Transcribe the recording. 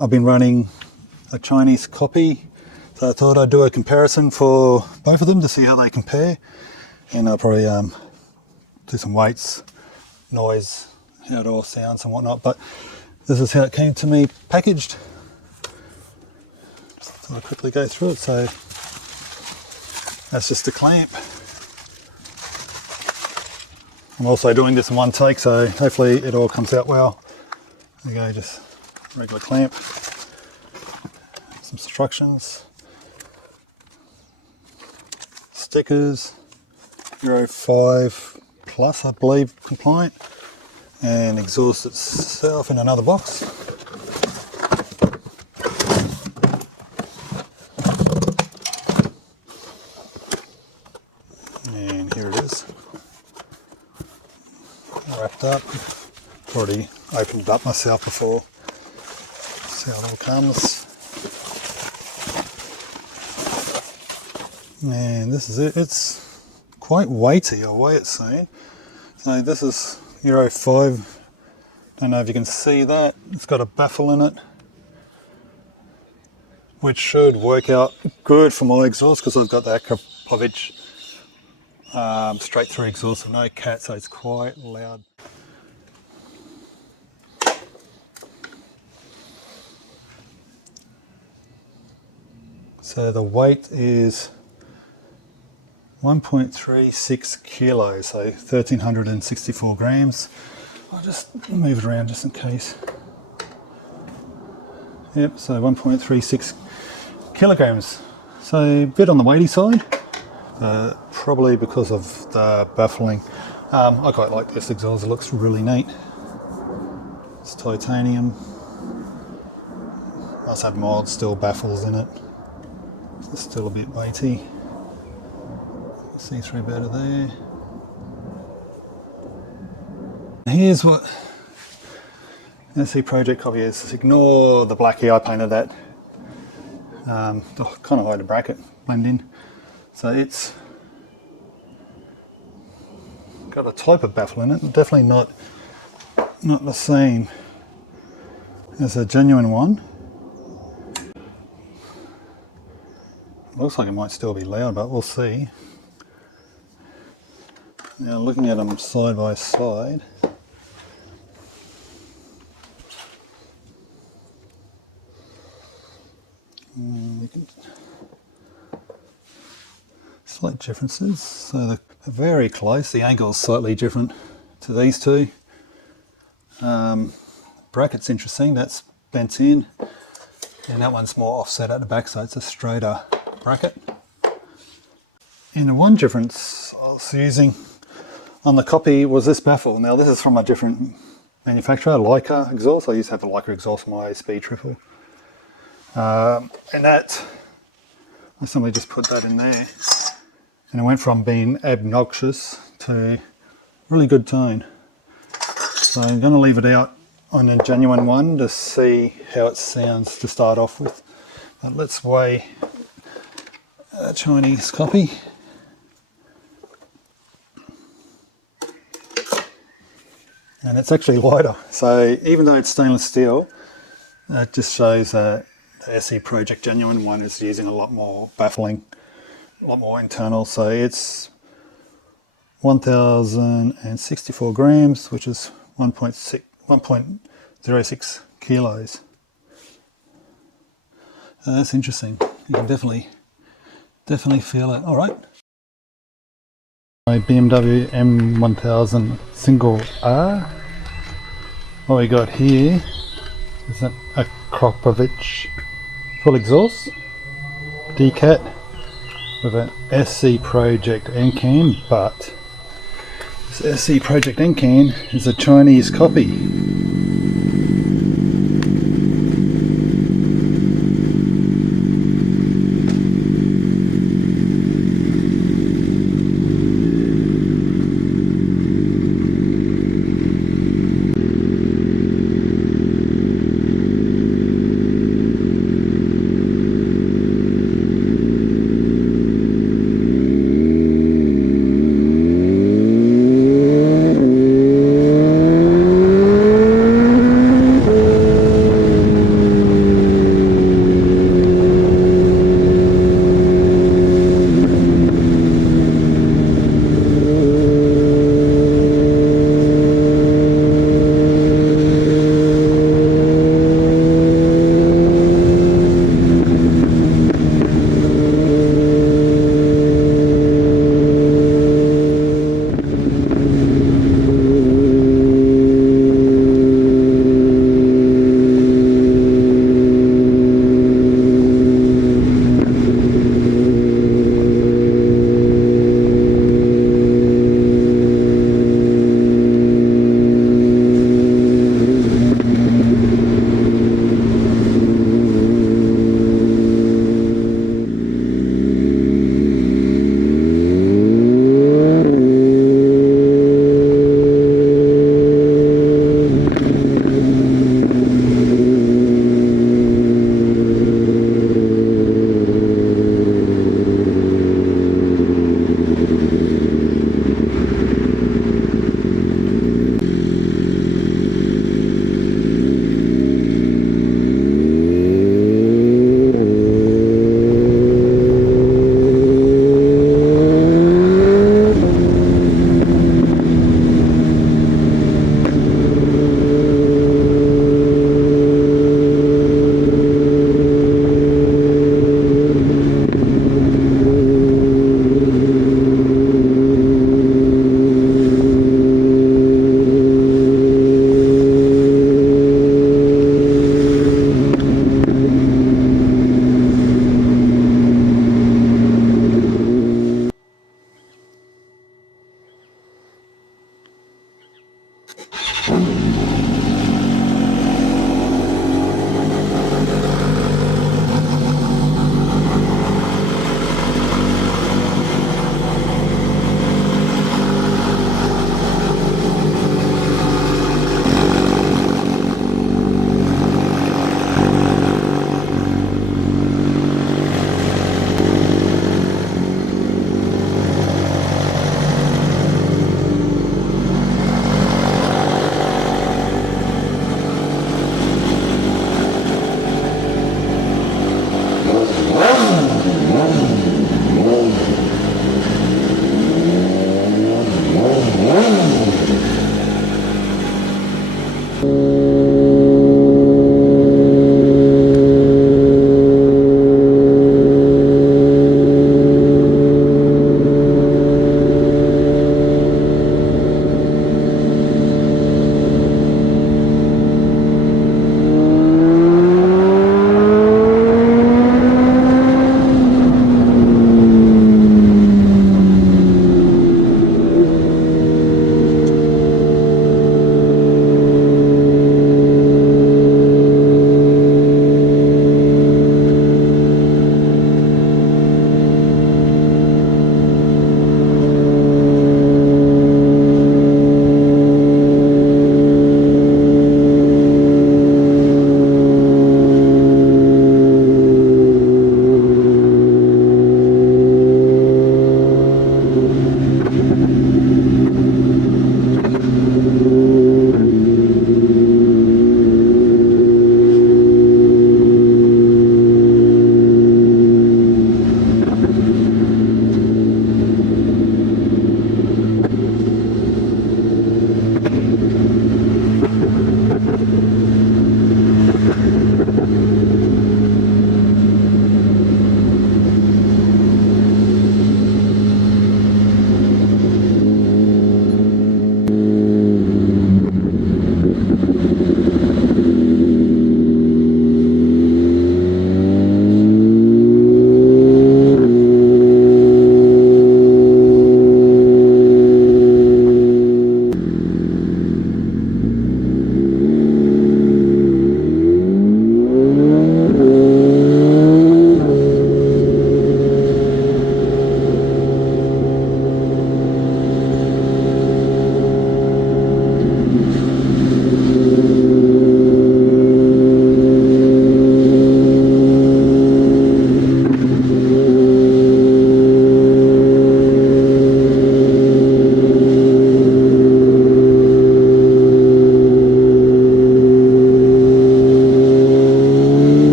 I've been running a Chinese copy, so I thought I'd do a comparison for both of them to see how they compare, and I'll probably do some weights, noise, how it all sounds and whatnot. But this is how it came to me packaged. Just thought I'd quickly go through it. So that's just a clamp. I'm also doing this in one take, so hopefully it all comes out well. There you go, just regular clamp. Some instructions. Stickers. Euro 5 plus, I believe, compliant. And exhaust itself in another box. And here it is. Wrapped up. Already opened it up myself before. See how it all comes. And this is it. It's quite weighty, the way it's saying. So this is Euro 5. Don't know if you can see that. It's got a baffle in it, which should work out good for my exhaust because I've got the Akrapovic straight through exhaust with no cat, so it's quite loud. So the weight is 1.36 kilos, so 1,364 grams. I'll just move it around just in case. Yep, so 1.36 kilograms. So a bit on the weighty side, probably because of the baffling. I quite like this exhaust, it looks really neat. It's titanium. Must have mild steel baffles in it. It's still a bit weighty. See through better there. Here's what SE Project copy is. Just ignore the black here, I painted that. Kind of hide the bracket, blend in. So it's got a type of baffle in it, definitely not the same as a genuine one. Looks like it might still be loud, but we'll see. Now looking at them side by side, you can slight differences. So they're very close. The angle is slightly different to these two. Bracket's interesting. That's bent in, and that one's more offset at the back, so it's a straighter bracket. And the one difference I was using on the copy was this baffle. Now this is from a different manufacturer, Leiker exhaust. I used to have the Leiker exhaust on my Speed Triple. And that, I simply just put that in there. And it went from being obnoxious to really good tone. So I'm going to leave it out on a genuine one to see how it sounds to start off with. But let's weigh a Chinese copy. And it's actually lighter, so even though it's stainless steel, that just shows that the SE Project genuine one is using a lot more baffling, a lot more internal. So it's 1,064 grams, which is 1.06 kilos. That's interesting. You can definitely feel it. All right. My BMW M1000 single R. What we got here is an Akrapovic full exhaust decat with an SE Project end can, but this SE Project end can is a Chinese copy.